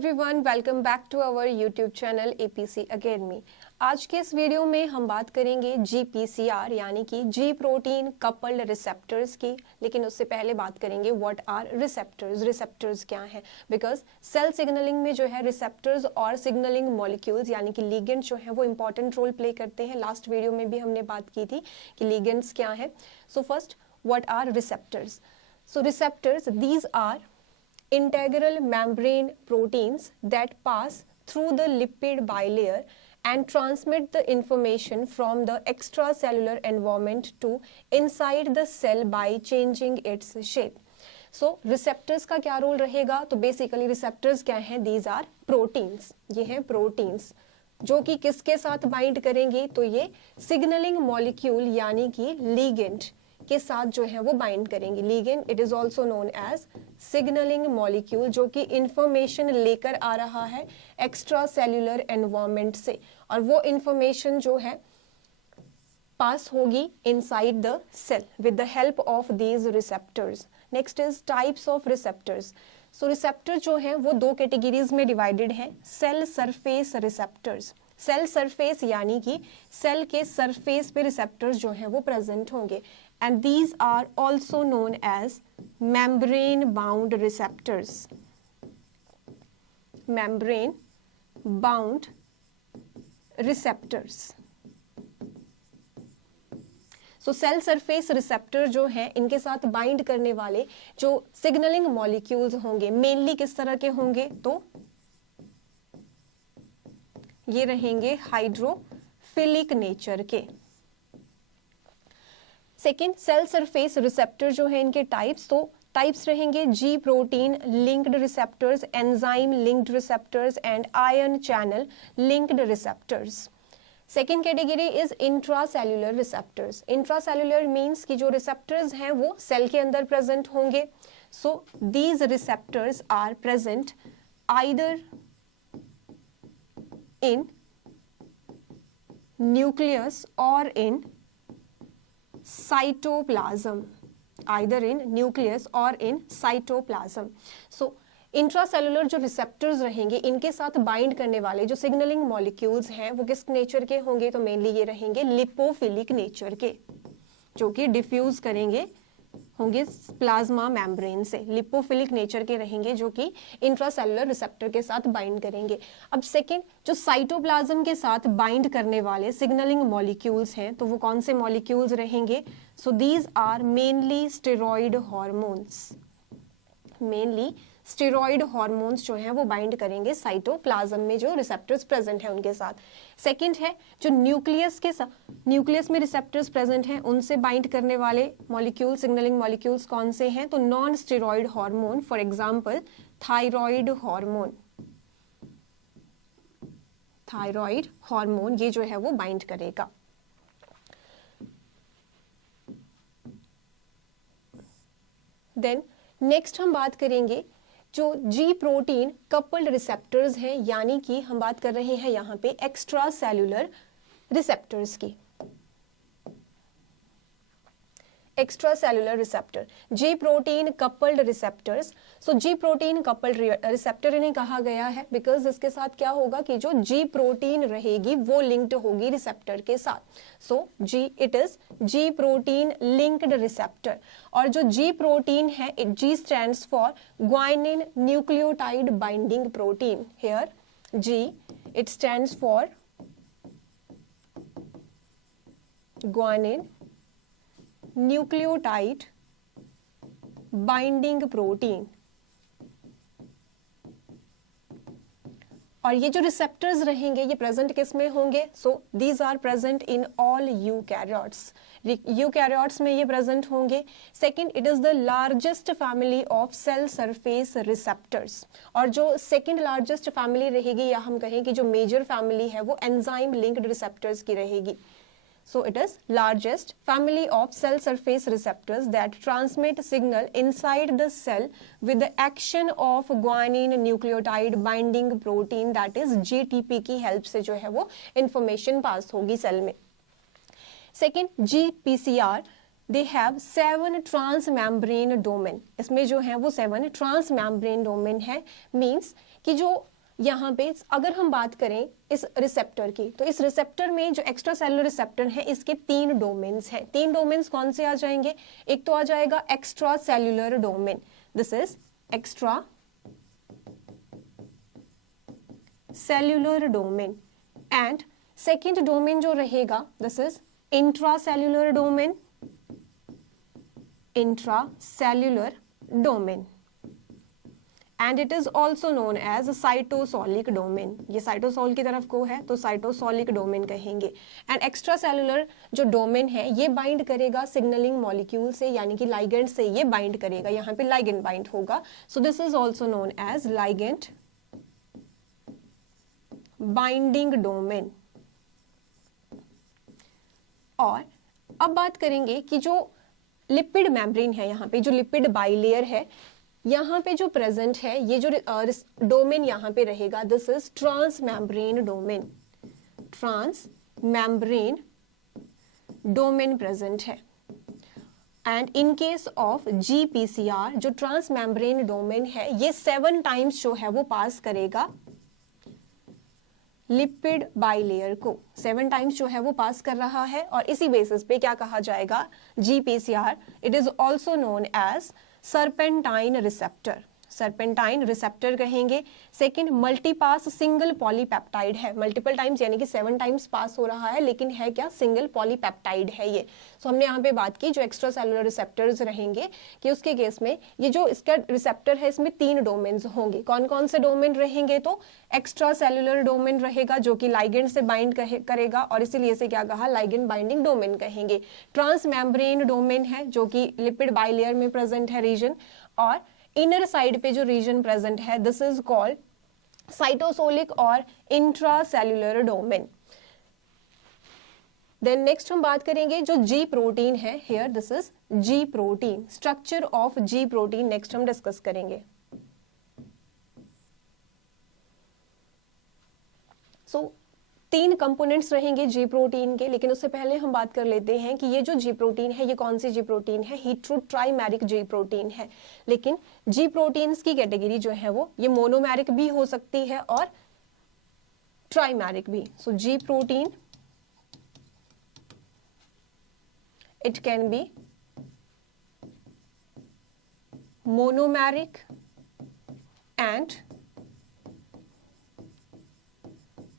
Everyone, welcome back to our YouTube channel APC academy. आज के इस वीडियो में हम बात करेंगे जीपीसीआर यानी कि जी प्रोटीन कपल्ड रिसेप्टर्स की। लेकिन उससे पहले बात करेंगे व्हाट आर रिसेप्टर्स। रिसेप्टर्स क्या हैं? बिकॉज सेल सिग्नलिंग में जो है रिसेप्टर्स और सिग्नलिंग मॉलिक्यूल्स यानी कि लिगेंड्स जो है वो इंपॉर्टेंट रोल प्ले करते हैं। लास्ट वीडियो में भी हमने बात की थी कि लिगेंड्स क्या है। So first, what are receptors? So receptors, these are integral membrane proteins that pass through the lipid bilayer and transmit the information from the extracellular environment to inside the cell by changing its shape. So receptors का क्या role रहेगा? तो basically receptors क्या हैं? These are proteins. ये हैं proteins जो कि किसके साथ बाइंड करेंगे? तो ये सिग्नलिंग मॉलिक्यूल यानी कि लिगेंड के साथ जो है वो बाइंड करेंगे। Ligand it is also known as signalling molecule, जो कि इंफॉर्मेशन लेकर आ रहा है एक्स्ट्रा सेल्यूलर एनवायरमेंट से, और वो इंफॉर्मेशन जो है पास होगी inside the cell with the help of these receptors. Next is types of receptors. So receptor जो है वो दो कैटेगरीज में डिवाइडेड है। Cell surface receptors, cell surface यानी कि सेल के सरफेस पे रिसेप्टर्स जो हैं वो प्रेजेंट होंगे, and these are also known as membrane bound receptors. Membrane bound receptors. So cell surface receptor जो है इनके साथ बाइंड करने वाले जो सिग्नलिंग मॉलिक्यूल्स होंगे मेनली किस तरह के होंगे? तो ये रहेंगे हाइड्रोफिलिक नेचर के। सेकेंड, सेल सरफेस रिसेप्टर जो है इनके टाइप्स, तो टाइप्स रहेंगे जी protein linked receptors, enzyme linked receptors and ion channel linked receptors. Second category is intracellular receptors. Intracellular means कि जो रिसेप्टर्स हैं वो सेल के अंदर प्रेजेंट होंगे। So these receptors are present either in nucleus और in cytoplasm, either in nucleus or in cytoplasm. So intracellular जो receptors रहेंगे इनके साथ बाइंड करने वाले जो सिग्नलिंग मॉलिक्यूल्स हैं वो किस नेचर के होंगे? तो मेनली ये रहेंगे लिपोफिलिक नेचर के, जो कि डिफ्यूज करेंगे होंगे प्लाज्मा मेम्ब्रेन से। लिपोफिलिक नेचर के रहेंगे जो कि इंट्रासेलुलर रिसेप्टर के साथ बाइंड करेंगे। अब सेकेंड, जो साइटोप्लाज्म के साथ बाइंड करने वाले सिग्नलिंग मॉलिक्यूल्स हैं तो वो कौन से मॉलिक्यूल्स रहेंगे? So these are mainly steroid hormones. Mainly steroid hormones जो हैं वो बाइंड करेंगे साइटोप्लाज्म में जो रिसेप्टर्स प्रेजेंट हैं उनके साथ। सेकंड है जो न्यूक्लियस के साथ, न्यूक्लियस में रिसेप्टर्स प्रेजेंट हैं उनसे बाइंड करने वाले मॉलिक्यूल सिग्नलिंग मॉलिक्यूल्स कौन से हैं? तो non steroid hormone, for example thyroid hormone. Thyroid hormone ये जो है वो बाइंड करेगा। देन नेक्स्ट हम बात करेंगे जो जी प्रोटीन कपल्ड रिसेप्टर्स हैं, यानी कि हम बात कर रहे हैं यहाँ पे एक्स्ट्रा सेल्यूलर रिसेप्टर्स की। Extra cellular receptor, G protein coupled receptors. So G protein coupled receptor इन्हें कहा गया है बिकॉज इसके साथ क्या होगा कि जो जी प्रोटीन रहेगी वो लिंक्ड होगी रिसेप्टर के साथ। So G it is G protein linked receptor. और जो जी प्रोटीन है, G stands for guanine nucleotide binding protein. Here G it stands for guanine nucleotide binding protein. और ये जो रिसेप्टर्स रहेंगे ये प्रेजेंट किस में होंगे? So these are present in all eukaryotes. Eukaryotes में ये प्रेजेंट होंगे। Second, it is the largest family of cell surface receptors. और जो सेकंड लार्जेस्ट फैमिली रहेगी या हम कहें कि जो मेजर फैमिली है वो एंजाइम लिंक्ड रिसेप्टर्स की रहेगी। So it is largest family of cell surface receptors that transmit signal inside the cell with the action of guanine nucleotide binding protein, that is GTP की help से जो है वो information pass होगी cell में। Second, GPCR, they have 7 transmembrane domain। इसमें जो है वो 7 transmembrane domain है, means कि जो यहाँ पे अगर हम बात करें इस रिसेप्टर की, तो इस रिसेप्टर में जो एक्स्ट्रा सेलुलर रिसेप्टर है इसके 3 डोमेन्स हैं। 3 डोमेन्स कौन से आ जाएंगे? एक तो आ जाएगा extracellular domain, this is extracellular domain, and second domain जो रहेगा this is intracellular domain, intracellular domain, and it is also known as cytosolic domain. ये साइटोसोल की तरफ को है तो साइटोसोलिक डोमेन कहेंगे। एंड एक्स्ट्रा सेलुलर जो डोमेन है ये बाइंड करेगा सिग्नलिंग मॉलिक्यूल से, यानी कि लाइगेंड से ये बाइंड करेगा, यहाँ पे लाइगेंड बाइंड होगा। So this is also known as ligand binding domain. और अब बात करेंगे कि जो लिपिड मेम्ब्रेन है, यहाँ पे जो लिपिड बाइलेयर है, यहाँ पे जो प्रेजेंट है ये जो डोमेन यहाँ पे रहेगा this is transmembrane domain, transmembrane domain present है। And in case of GPCR जो ट्रांस मेम्ब्रेन डोमेन है ये 7 टाइम्स जो है वो पास करेगा लिपिड बाइलेयर को, 7 टाइम्स जो है वो पास कर रहा है। और इसी बेसिस पे क्या कहा जाएगा? GPCR it is also known as serpentine receptor, serpentine receptor कहेंगे। सेकंड मल्टीपास सिंगल पॉलीपेप्टाइड है, मल्टीपल टाइम्स यानी कि 7 टाइम्स पास हो रहा है, लेकिन है क्या? सिंगल पॉलीपेप्टाइड है ये। सो हमने यहाँ पे बात की जो एक्स्ट्रा सेलुलर रिसेप्टर्स रहेंगे कि उसके केस में ये जो इसका रिसेप्टर है इसमें 3 डोमेन्स होंगे। कौन कौन से डोमेन रहेंगे? तो एक्स्ट्रा सेलुलर डोमेन रहेगा जो कि लाइगेंड से बाइंड करेगा और इसीलिए से क्या कहा? लाइगेंड बाइंडिंग डोमेन कहेंगे। ट्रांस मेम्ब्रेन डोमेन है जो कि लिपिड बाइलेयर में प्रेजेंट है रीजन, और इनर साइड पे जो रीजन प्रेजेंट है दिस इज कॉल्ड साइटोसोलिक और इंट्रासेल्युलर डोमेन। देन नेक्स्ट हम बात करेंगे जो जी प्रोटीन है, here this is G protein, structure of ji protein next हम डिस्कस करेंगे। सो 3 कंपोनेंट्स रहेंगे जी प्रोटीन के, लेकिन उससे पहले हम बात कर लेते हैं कि ये जो जी प्रोटीन है ये कौन सी जी प्रोटीन है? हेटेरोट्राइमेरिक जी प्रोटीन है। लेकिन जी प्रोटीन्स की कैटेगरी जो है वो ये मोनोमेरिक भी हो सकती है और ट्राइमेरिक भी। So G protein it can be monomeric and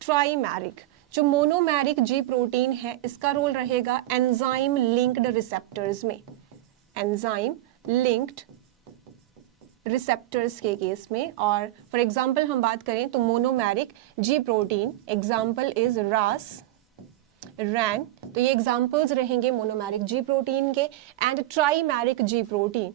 trimeric. जो मोनोमेरिक जी प्रोटीन है इसका रोल रहेगा एंजाइम लिंक्ड रिसेप्टर्स में, एंजाइम लिंक्ड रिसेप्टर्स के केस में। और फॉर एग्जांपल हम बात करें तो monomeric G protein example is Ras, Ran, तो ये एग्जांपल्स रहेंगे मोनोमेरिक जी प्रोटीन के। And trimeric G protein,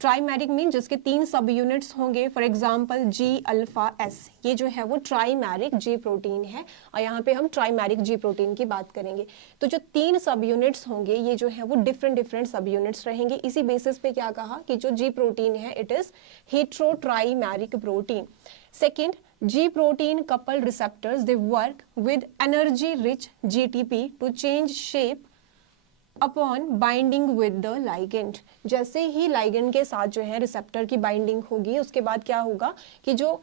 trimeric mean जिसके 3 सब यूनिट्स होंगे, for example G alpha S, ये जो है वो ट्राइमेरिक जी प्रोटीन है। और यहाँ पे हम ट्राइमेरिक जी प्रोटीन की बात करेंगे। तो जो 3 सब यूनिट्स होंगे ये जो है वो डिफरेंट सब यूनिट्स रहेंगे। इसी बेसिस पे क्या कहा कि जो जी प्रोटीन है it is heterotrimeric protein. Second, G protein coupled receptors they work with energy rich GTP to change shape upon binding with the ligand। जैसे ही ligand के साथ जो है रिसेप्टर की बाइंडिंग होगी उसके बाद क्या होगा कि जो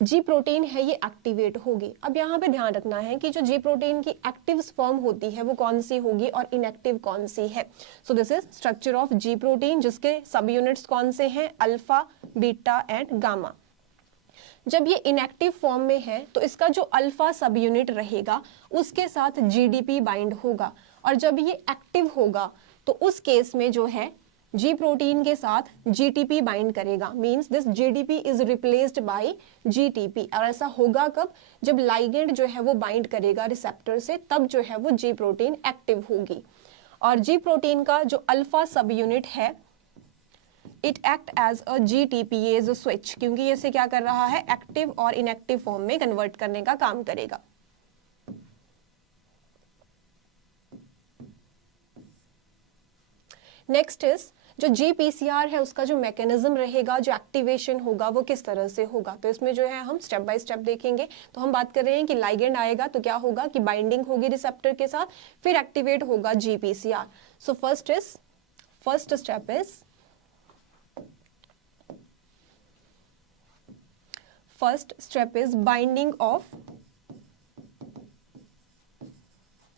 जी प्रोटीन है ये एक्टिवेट होगी। अब यहाँ पे ध्यान रखना है कि जो जी प्रोटीन की एक्टिव फॉर्म होती है वो कौन सी होगी और इनएक्टिव कौन सी है। सो this is structure of ji protein जिसके सब यूनिट्स कौन से हैं? Alpha, beta and gamma. जब ये इनएक्टिव फॉर्म में है तो इसका जो अल्फा सब यूनिट रहेगा उसके साथ जीडीपी बाइंड होगा, और जब ये एक्टिव होगा तो उस केस में जो है जी प्रोटीन के साथ जीटीपी बाइंड करेगा, means this GDP is replaced by GTP. और ऐसा होगा कब? जब लाइगेंड जो है वो बाइंड करेगा रिसेप्टर से, तब जो है वो जी प्रोटीन एक्टिव होगी। और जी प्रोटीन का जो अल्फा सब यूनिट है it act as a GTPase switch, क्योंकि ये से क्या कर रहा है? एक्टिव और इनएक्टिव फॉर्म में कन्वर्ट करने का काम करेगा। नेक्स्ट इज जो जीपीसीआर है उसका जो मैकेनिज्म रहेगा, जो एक्टिवेशन होगा वो किस तरह से होगा। तो इसमें जो है हम स्टेप बाय स्टेप देखेंगे। तो हम बात कर रहे हैं कि लाइगेंड आएगा तो क्या होगा कि बाइंडिंग होगी रिसेप्टर के साथ, फिर एक्टिवेट होगा GPCR. So first step is first step is binding of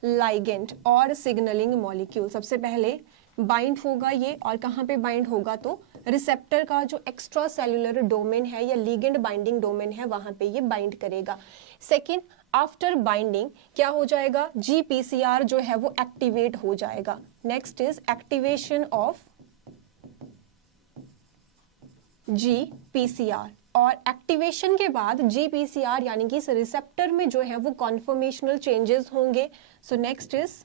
ligand और सिग्नलिंग मॉलिक्यूल। सबसे पहले बाइंड होगा ये, और कहाँ पे बाइंड होगा तो रिसेप्टर का जो एक्स्ट्रा सेलुलर डोमेन है या लिगेंड बाइंडिंग डोमेन है वहां पे ये बाइंड करेगा। सेकेंड, आफ्टर बाइंडिंग क्या हो जाएगा, GPCR जो है वो एक्टिवेट हो जाएगा। Next is activation of GPCR, और एक्टिवेशन के बाद GPCR यानी कि इस रिसेप्टर में जो है वो कॉन्फर्मेशनल चेंजेस होंगे। So next is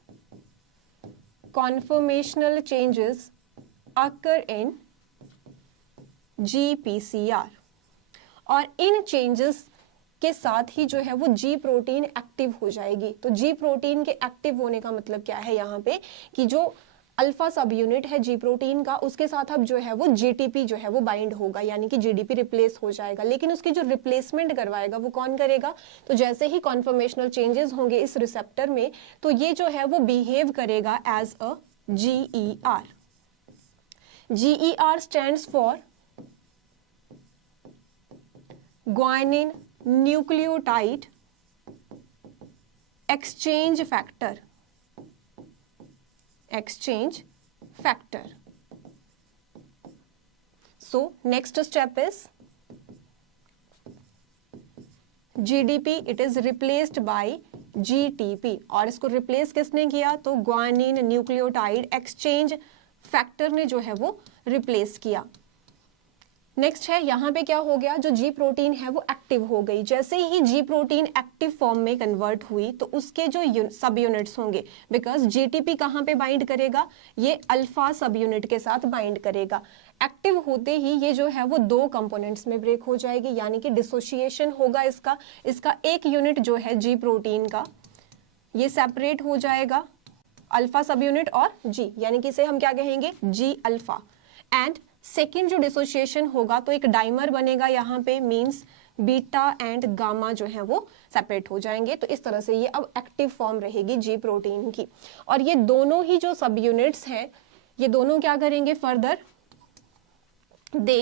conformational changes occur in GPCR, और इन चेंजेस के साथ ही जो है वो G प्रोटीन एक्टिव हो जाएगी। तो G प्रोटीन के एक्टिव होने का मतलब क्या है यहाँ पे कि जो अल्फा सब यूनिट है G प्रोटीन का, उसके साथ अब जो है वो GTP जो है वो बाइंड होगा, यानी कि GDP रिप्लेस हो जाएगा। लेकिन उसकी जो रिप्लेसमेंट करवाएगा वो कौन करेगा, तो जैसे ही कॉन्फर्मेशनल चेंजेस होंगे इस रिसेप्टर में तो ये जो है वो बिहेव करेगा as a GER। GER stands for guanine nucleotide exchange factor, exchange factor. So next step is GDP, it is replaced by GTP, और इसको रिप्लेस किसने किया तो guanine nucleotide exchange factor ने जो है वो रिप्लेस किया। नेक्स्ट है यहाँ पे क्या हो गया, जो G प्रोटीन है वो एक्टिव हो गई। जैसे ही G प्रोटीन एक्टिव फॉर्म में कन्वर्ट हुई तो उसके जो सब यूनिट्स होंगे, बिकॉज GTP कहाँ पे बाइंड करेगा, ये अल्फा सब यूनिट के साथ बाइंड करेगा। एक्टिव होते ही ये जो है वो दो कंपोनेंट्स में ब्रेक हो जाएगी, यानी कि डिसोसिएशन होगा इसका एक यूनिट जो है G प्रोटीन का ये सेपरेट हो जाएगा, अल्फा सब यूनिट और G, यानी कि इसे हम क्या कहेंगे G अल्फा। एंड सेकेंड जो डिसोसिएशन होगा तो एक डाइमर बनेगा यहाँ पे, मींस बीटा एंड गामा जो है वो सेपरेट हो जाएंगे। तो इस तरह से ये अब एक्टिव फॉर्म रहेगी G प्रोटीन की। और ये दोनों ही जो सब यूनिट्स हैं ये दोनों क्या करेंगे further, they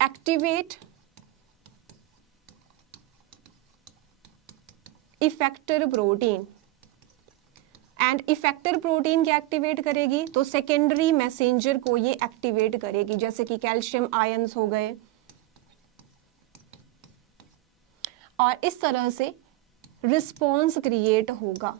activate effector protein, and effector protein क्या एक्टिवेट करेगी तो सेकेंडरी मैसेंजर को ये एक्टिवेट करेगी, जैसे कि कैल्शियम आयंस हो गए। और इस तरह से रिस्पॉन्स क्रिएट होगा,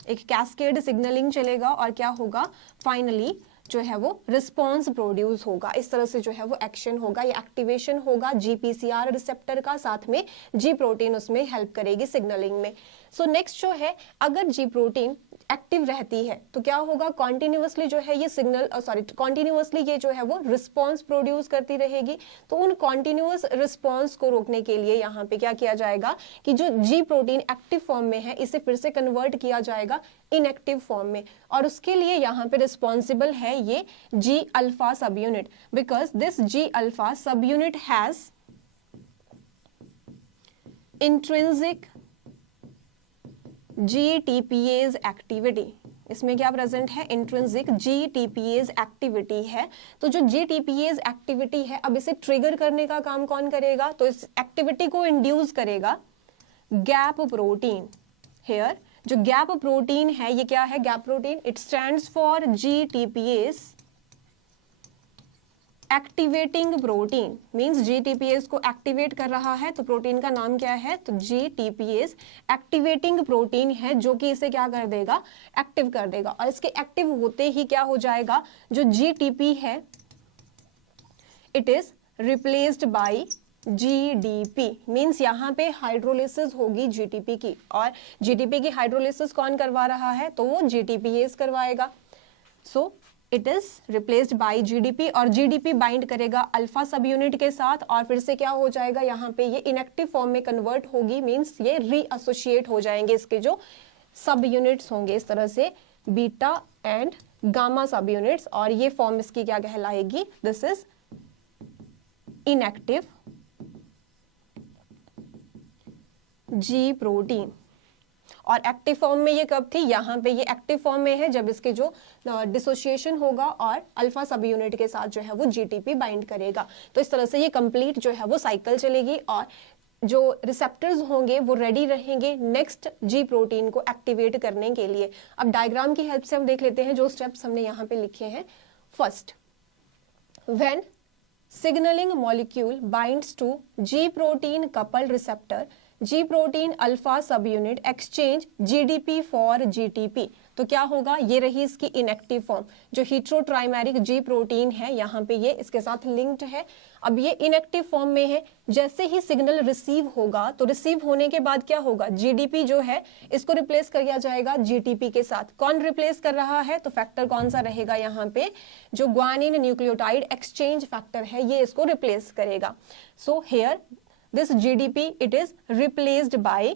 एक कैस्केड सिग्नलिंग चलेगा और क्या होगा फाइनली जो है वो रिस्पॉन्स प्रोड्यूस होगा। इस तरह से जो है वो एक्शन होगा, ये एक्टिवेशन होगा GPCR रिसेप्टर का, साथ में G प्रोटीन उसमें हेल्प करेगी सिग्नलिंग में। सो नेक्स्ट जो है, अगर G प्रोटीन एक्टिव रहती है तो क्या होगा, कॉन्टिन्यूअसली जो है ये सिग्नल कॉन्टिन्यूअसली ये जो है वो रिस्पॉन्स प्रोड्यूस करती रहेगी। तो उन कॉन्टिन्यूअस रिस्पॉन्स को रोकने के लिए यहाँ पे क्या किया जाएगा कि जो G प्रोटीन एक्टिव फॉर्म में है इसे फिर से कन्वर्ट किया जाएगा इनएक्टिव फॉर्म में, और उसके लिए यहाँ पे रिस्पॉन्सिबल है ये G अल्फा सब unit, because this G alpha सब unit has intrinsic GTPase activity. इसमें क्या प्रेजेंट है, इंट्रिंसिक GTPase एक्टिविटी है। तो जो GTPase एक्टिविटी है अब इसे ट्रिगर करने का काम कौन करेगा, तो इस एक्टिविटी को इंड्यूस करेगा गैप प्रोटीन। हेयर जो गैप प्रोटीन है ये क्या है, gap protein, it stands for GTPase activating protein, means GTPase को एक्टिवेट कर रहा है, तो प्रोटीन का नाम क्या है, तो GTPase एक्टिवेटिंग प्रोटीन है जो कि इसे क्या कर देगा, एक्टिव कर देगा। और इसके एक्टिव होते ही क्या हो जाएगा, जो GTP है it is replaced by GDP, means यहाँ पे हाइड्रोलिसिस होगी GTP की, और GTP की हाइड्रोलिसिस कौन करवा रहा है, तो वो GTPase करवाएगा। So it is replaced by GDP, और GDP बाइंड करेगा अल्फा सब यूनिट के साथ, और फिर से क्या हो जाएगा, यहाँ पे ये इनएक्टिव फॉर्म में कन्वर्ट होगी, मींस ये रीएसोसिएट हो जाएंगे इसके जो सब यूनिट्स होंगे, इस तरह से beta and gamma subunits, और ये फॉर्म इसकी क्या कहलाएगी, this is inactive G protein. और एक्टिव फॉर्म में ये कब थी, यहाँ पे ये एक्टिव फॉर्म में है जब इसके जो डिसोसिएशन होगा और अल्फा सब यूनिट के साथ जो है वो GTP बाइंड करेगा। तो इस तरह से ये कंप्लीट जो है वो साइकिल चलेगी, और जो रिसेप्टर्स होंगे वो रेडी रहेंगे नेक्स्ट जी प्रोटीन को एक्टिवेट करने के लिए। अब डायग्राम की हेल्प से हम देख लेते हैं जो स्टेप्स हमने यहाँ पे लिखे हैं। First, when signaling molecule binds to G protein coupled receptor, G protein alpha subunit exchange GDP for GTP। तो क्या होगा, ये रही इसकी इनएक्टिव फॉर्म, जो हीट्रोट्राइमेरिक जी प्रोटीन है यहाँ पे ये इसके साथ लिंक्ड है। अब ये इनएक्टिव फॉर्म में है, जैसे ही सिग्नल रिसीव होगा तो रिसीव होने के बाद क्या होगा, जीडीपी जो है इसको रिप्लेस कर दिया जाएगा जीटीपी के साथ। कौन रिप्लेस कर रहा है, तो फैक्टर कौन सा रहेगा यहाँ पे, जो ग्वानिन न्यूक्लियोटाइड एक्सचेंज फैक्टर है ये इसको रिप्लेस करेगा। So here this GDP it is replaced by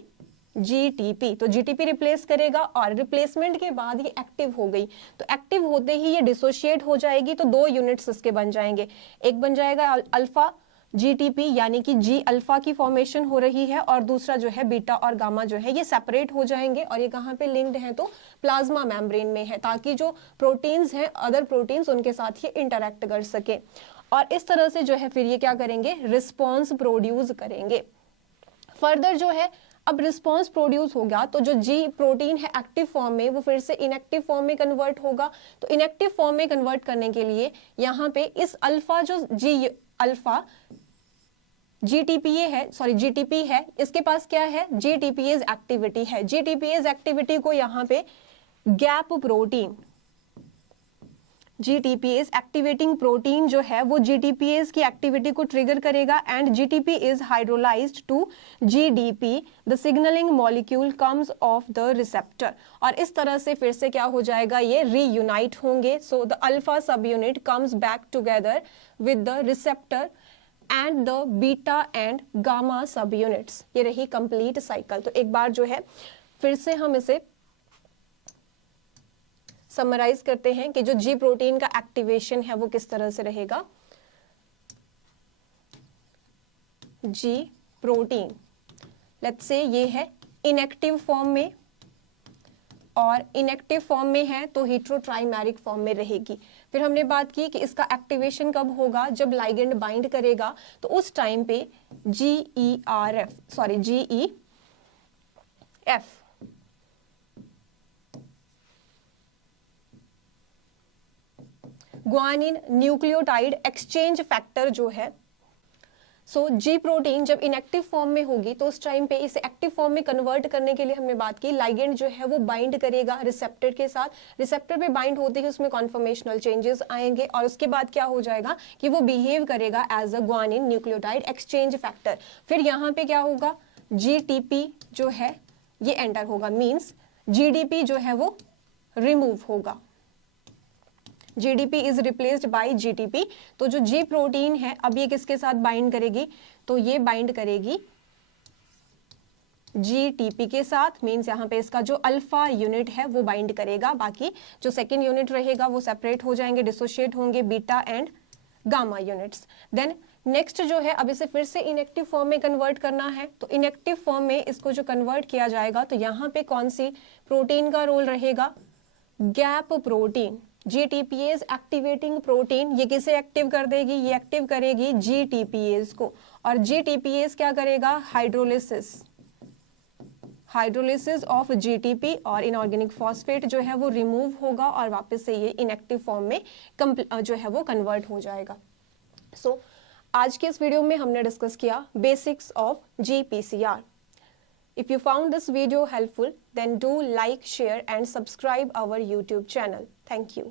GTP. तो जीटीपी रिप्लेस करेगा और रिप्लेसमेंट के बाद ये एक्टिव हो गई, तो एक्टिव होते ही ये डिसोशिएट हो जाएगी, तो दो यूनिट्स इसके बन जाएंगे। एक बन जाएगा अल्फा जीटीपी यानी कि जी अल्फा की फॉर्मेशन हो रही है, और दूसरा जो है बीटा और गामा जो है ये सेपरेट हो जाएंगे, और ये कहाँ पे लिंक्ड है, तो प्लाज्मा मेम्ब्रेन में है, ताकि जो प्रोटीन्स हैं अदर प्रोटीन्स उनके साथ ये इंटरैक्ट कर सके। और इस तरह से जो है फिर ये क्या करेंगे, रिस्पॉन्स प्रोड्यूस करेंगे। फर्दर जो है अब रिस्पॉन्स प्रोड्यूस हो गया, तो जो जी प्रोटीन है एक्टिव फॉर्म में वो फिर से इनएक्टिव फॉर्म में कन्वर्ट होगा। तो इनएक्टिव फॉर्म में कन्वर्ट करने के लिए यहाँ पे इस अल्फा जो जी अल्फा जीटीपी है, इसके पास क्या है, जीटीपीएज एक्टिविटी है। जीटीपीएज एक्टिविटी को यहाँ पे GAP protein, GTPase activating protein जो है वो जीटीपीएज की एक्टिविटी को ट्रिगर करेगा, and GTP is hydrolysed to GDP, the signalling molecule comes off the receptor. और इस तरह से फिर से क्या हो जाएगा, ये रीयूनाइट होंगे। सो द अल्फा सब unit comes back together with the receptor and the beta and gamma सब यूनिट्स। ये रही कंप्लीट साइकिल। तो एक बार जो है फिर से हम इसे समराइज करते हैं कि जो जी प्रोटीन का एक्टिवेशन है वो किस तरह से रहेगा। जी प्रोटीन लेट्स से ये है इनएक्टिव फॉर्म में, और इनएक्टिव फॉर्म में है तो हीट्रोट्राइमेरिक फॉर्म में रहेगी। फिर हमने बात की कि इसका एक्टिवेशन कब होगा, जब लाइगेंड बाइंड करेगा, तो उस टाइम पे GEF guanine nucleotide exchange factor जो है, सो जी प्रोटीन जब इनएक्टिव फॉर्म में होगी तो उस टाइम पे इसे एक्टिव फॉर्म में कन्वर्ट करने के लिए हमने बात की लाइगेंड जो है वो बाइंड करेगा रिसेप्टर के साथ। रिसेप्टर पे बाइंड होते ही उसमें कॉन्फर्मेशनल चेंजेस आएंगे, और उसके बाद क्या हो जाएगा कि वो बिहेव करेगा as a guanine nucleotide exchange factor. फिर यहाँ पे क्या होगा, जीटीपी जो है ये एंटर होगा, मीन्स जीडीपी जो है वो रिमूव होगा। GDP is replaced by GTP. तो जो जी प्रोटीन है अब ये किसके साथ बाइंड करेगी, तो ये बाइंड करेगी जीटीपी के साथ, मींस यहाँ पे इसका जो अल्फा यूनिट है वो बाइंड करेगा, बाकी जो सेकेंड यूनिट रहेगा वो सेपरेट हो जाएंगे, डिसोशिएट होंगे, beta and gamma units. Then next जो है अब इसे फिर से इनएक्टिव फॉर्म में कन्वर्ट करना है, तो इनएक्टिव फॉर्म में इसको जो कन्वर्ट किया जाएगा तो यहाँ पे कौन सी प्रोटीन का रोल रहेगा, gap protein. GTPase activating protein ये किसे एक्टिव कर देगी, ये एक्टिव करेगी जीटीपीएज को, और जीटीपीएज क्या करेगा, हाइड्रोलिसिस ऑफ जीटीपी, और इनऑर्गेनिक फॉस्फेट जो है वो रिमूव होगा और वापस से ये इनएक्टिव फॉर्म में जो है वो कन्वर्ट हो जाएगा। सो आज के इस वीडियो में हमने डिस्कस किया basics of GPCR. If you found this video helpful, then do like, share and subscribe our YouTube channel. Thank you.